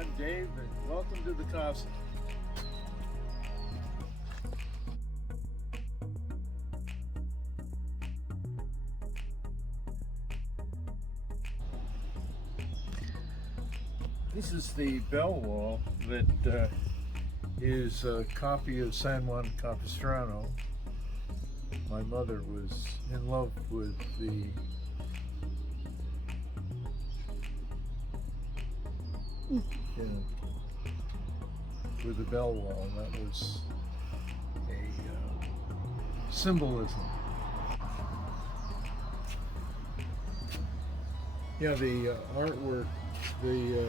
I'm Dave, and welcome to the Casa. This is the bell wall that is a copy of San Juan Capistrano. My mother was in love with the with the bell wall. That was a symbolism. Yeah, the artwork, the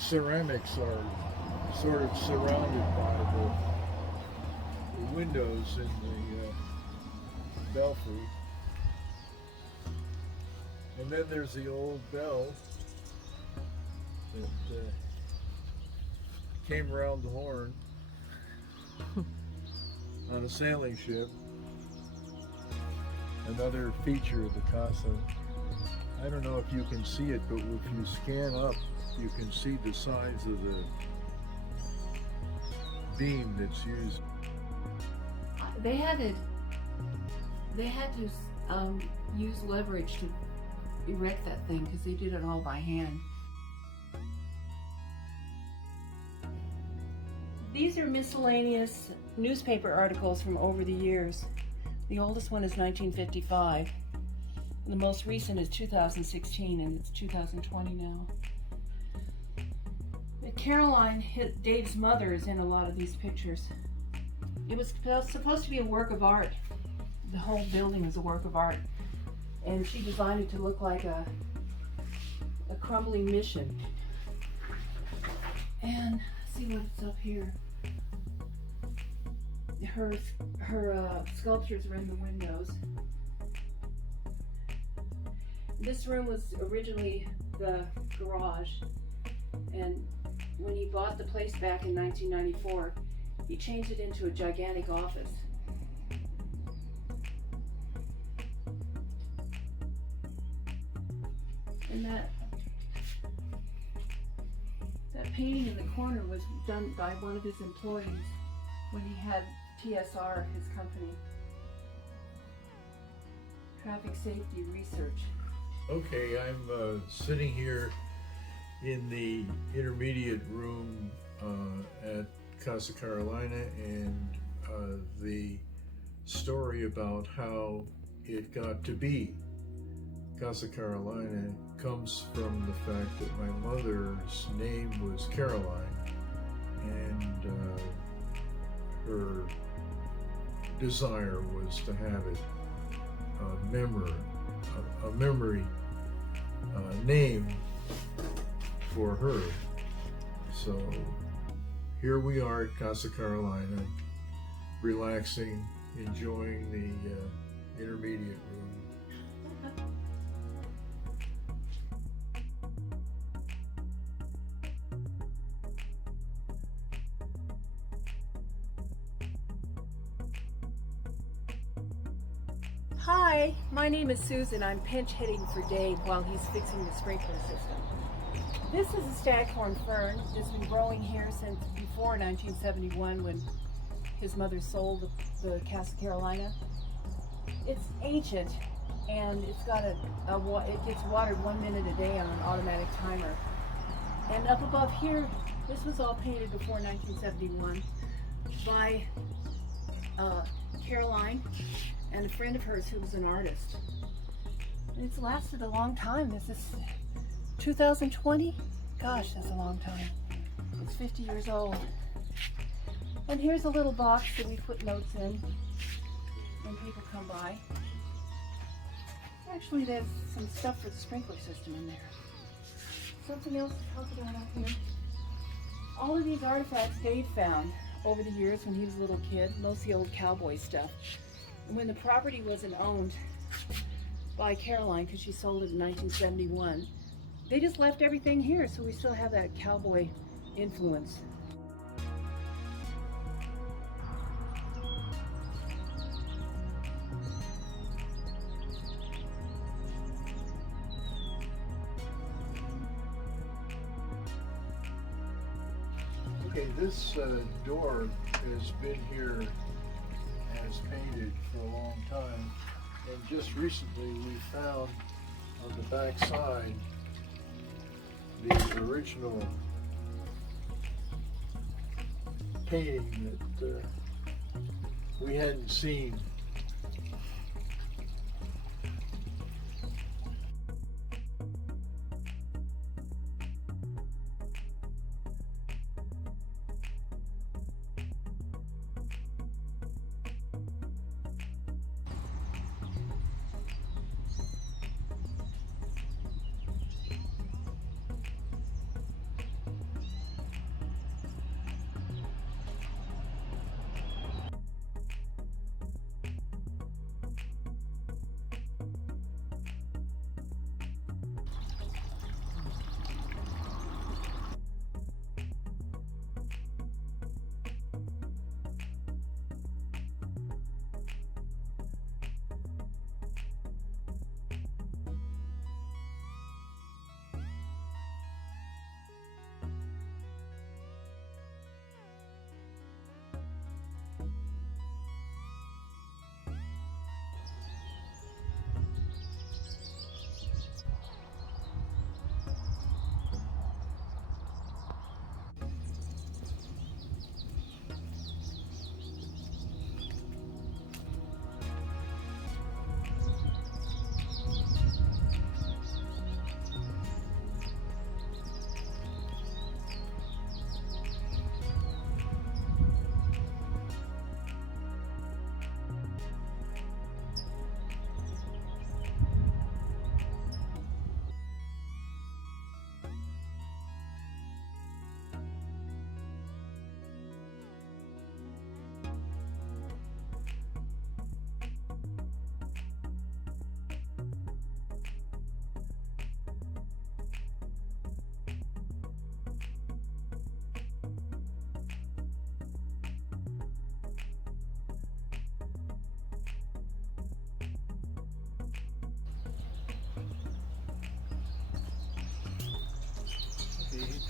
ceramics are sort of surrounded by the windows in the belfry. And then there's the old bell that came around the horn on a sailing ship. Another feature of the Casa. I don't know if you can see it, but if you scan up, you can see the size of the beam that's used. They had to use leverage to erect that thing because they did it all by hand. These are miscellaneous newspaper articles from over the years. The oldest one is 1955. The most recent is 2016, and it's 2020 now. Caroline, Dave's mother, is in a lot of these pictures. It was supposed to be a work of art. The whole building was a work of art, and she designed it to look like a crumbling mission. And let's see what's up here. Her sculptures are in the windows. This room was originally the garage, and when he bought the place back in 1994, he changed it into a gigantic office. And that painting in the corner was done by one of his employees when he had TSR, his company, Traffic Safety Research. Okay, I'm sitting here in the intermediate room at Casa Carolina, and the story about how it got to be Casa Carolina comes from the fact that my mother's name was Caroline, and her desire was to have it a memory name for her. So here we are at Casa Carolina, relaxing, enjoying the intermediate room. Hi, my name is Susan. I'm pinch hitting for Dave while he's fixing the sprinkler system. This is a staghorn fern that's been growing here since before 1971 when his mother sold the Casa Carolina. It's ancient, and it's got it gets watered 1 minute a day on an automatic timer. And up above here, this was all painted before 1971 by Caroline and a friend of hers who was an artist. And it's lasted a long time. This is 2020? Gosh, that's a long time. It's 50 years old. And here's a little box that we put notes in when people come by. Actually, there's some stuff for the sprinkler system in there. Something else to talk about up here. All of these artifacts Dave found over the years when he was a little kid, mostly old cowboy stuff. And when the property wasn't owned by Caroline, because she sold it in 1971, they just left everything here, so we still have that cowboy influence. Okay, this door has been here as painted for a long time, and just recently we found on the back side the original painting that we hadn't seen.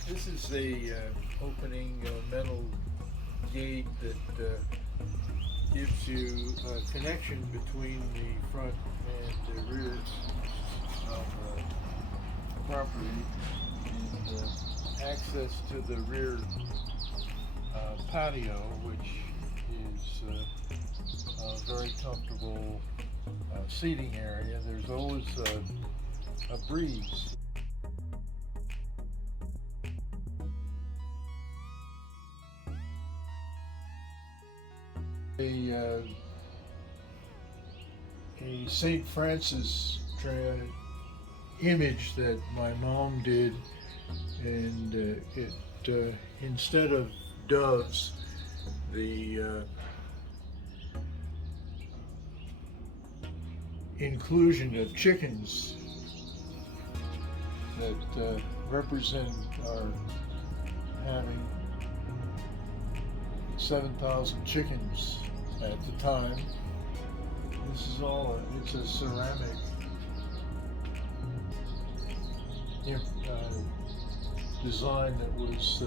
This is the opening metal gate that gives you a connection between the front and the rear of the property, and access to the rear patio, which is a very comfortable seating area. There's always a breeze. A St. Francis image that my mom did, and it instead of doves, the inclusion of chickens that represent our having 7,000 chickens at the time. This is all, it's a ceramic design that was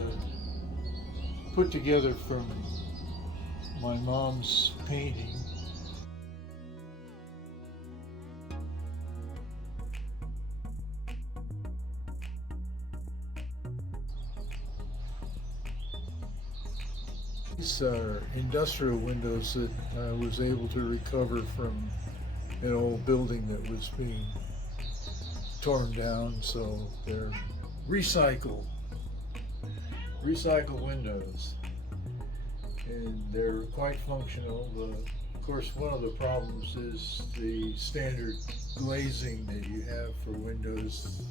put together from my mom's painting. These are industrial windows that I was able to recover from an old building that was being torn down, so they're recycled windows, and they're quite functional. Of course, one of the problems is the standard glazing that you have for windows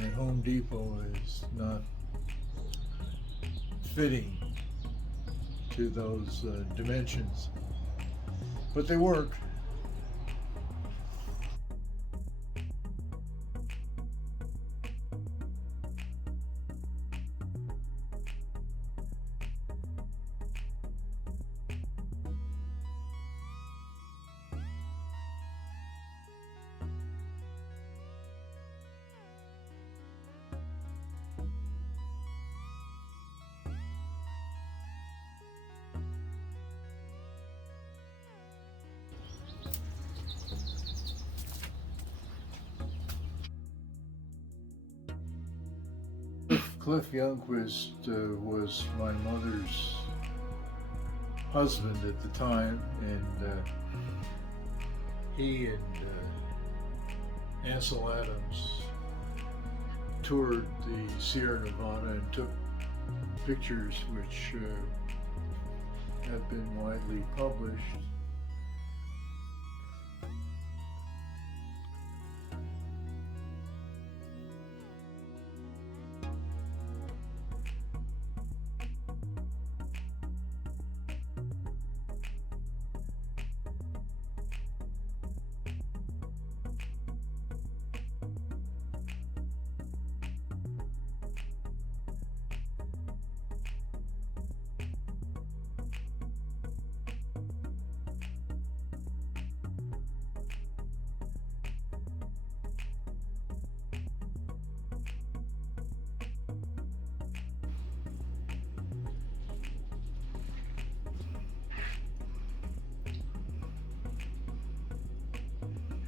at Home Depot is not fitting to those dimensions, but they work. Cliff Youngquist was my mother's husband at the time, and he and Ansel Adams toured the Sierra Nevada and took pictures which have been widely published.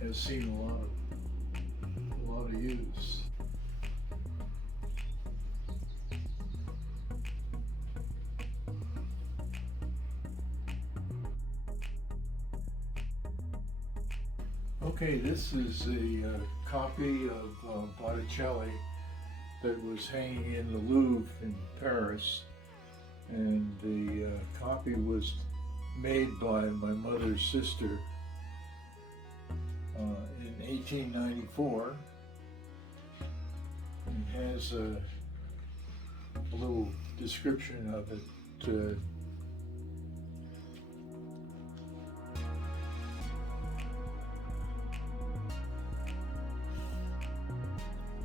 Has seen a lot of use. Okay, this is a copy of Botticelli that was hanging in the Louvre in Paris, and the copy was made by my mother's sister in 1894. It has a little description of it.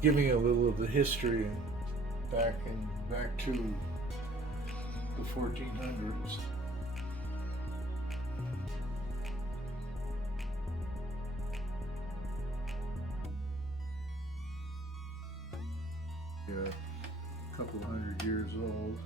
Giving a little of the history back to the 1400s. A couple hundred years old.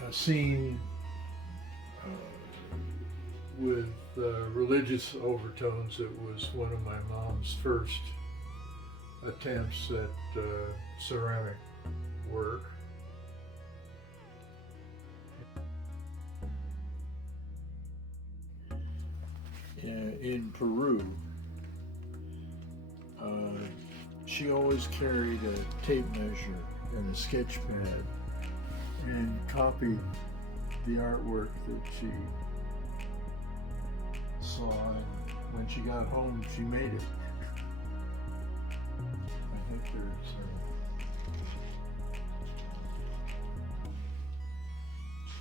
A scene with religious overtones. It was one of my mom's first attempts at ceramic work. In Peru, she always carried a tape measure and a sketch pad and copied the artwork that she saw, and when she got home she made it. I think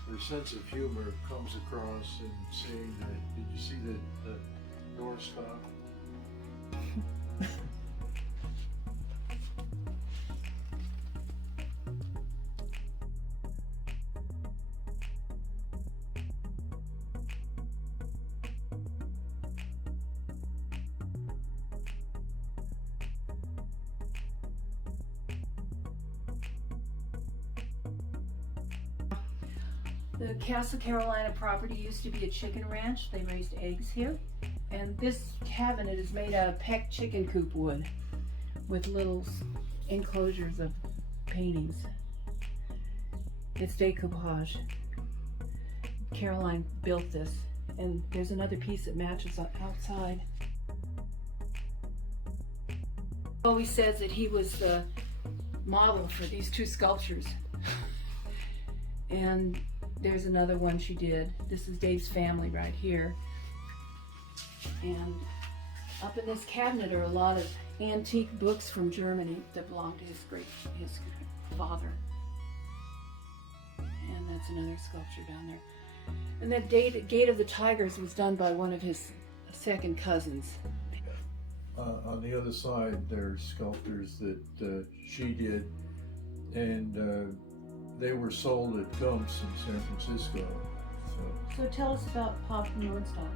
her sense of humor comes across in saying that, did you see the door stop? The Casa Carolina property used to be a chicken ranch. They raised eggs here. And this cabinet is made out of pecked chicken coop wood with little enclosures of paintings. It's decoupage. Caroline built this, and there's another piece that matches outside. Always says that he was the model for these two sculptures. And there's another one she did. This is Dave's family right here. And up in this cabinet are a lot of antique books from Germany that belong to his father. And that's another sculpture down there. And that Gate of the Tigers was done by one of his second cousins. On the other side, there's sculptures that she did, and they were sold at dumps in San Francisco. So tell us about Pop Nordstad.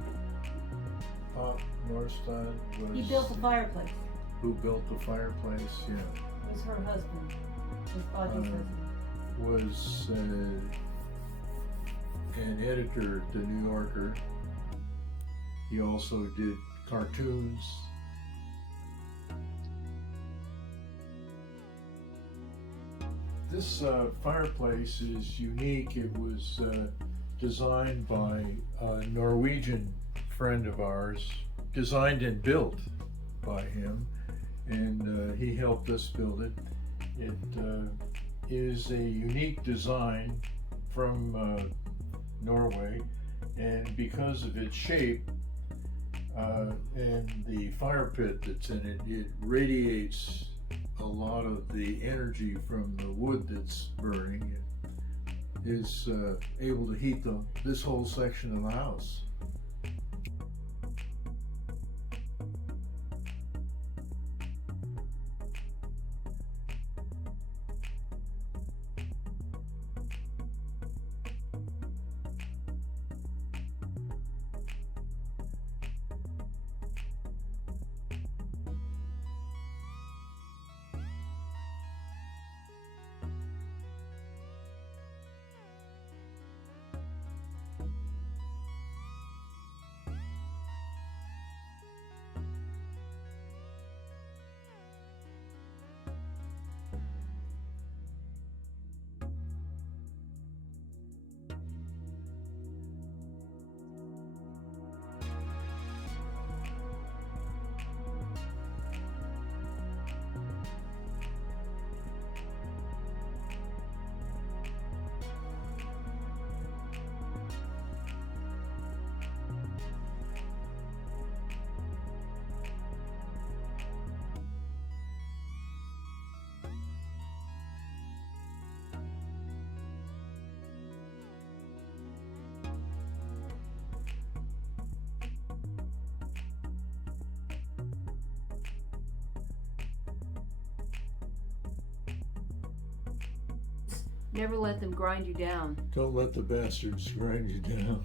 Pop Nordstad was... He built the fireplace. Who built the fireplace, yeah. It was her husband. His Audrey's husband. Was an editor at the New Yorker. He also did cartoons. This fireplace is unique. It was designed by a Norwegian friend of ours, designed and built by him, and he helped us build it. It is a unique design from Norway, and because of its shape and the fire pit that's in it, it radiates a lot of the energy from the wood that's burning. It is able to heat this whole section of the house. Never let them grind you down. Don't let the bastards grind you down.